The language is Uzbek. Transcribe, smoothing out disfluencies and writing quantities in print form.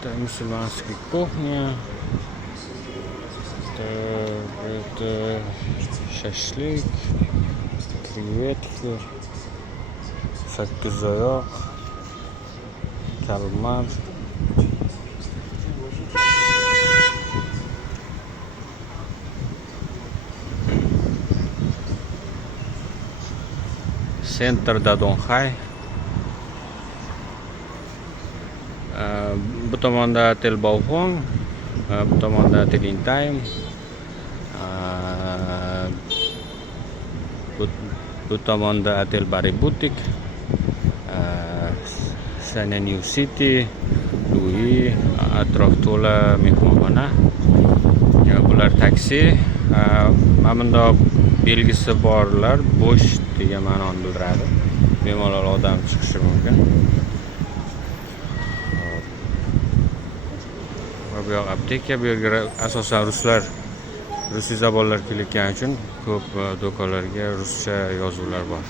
Это мусульманская кухня. Это шашлык, креветки, sakkizoyoq, kalmar. Center Dadonxay. Bu tomonda Tel Bovxon, bu tomonda Telintime. Bu tomonda Atel Bari Boutique, Sana New City, Louis, atrof to'la mehmonxona. Bular taksi. Mana bundoq belgisi borlar bo'sh degan ma'noni bildiradi. Bemalol odam chiqishi mumkin. Bu yoq apteka, bu yerga asosan ruslar zabonlar kelayotgani uchun ko'p do'konlarga ruscha yozuvlar bor.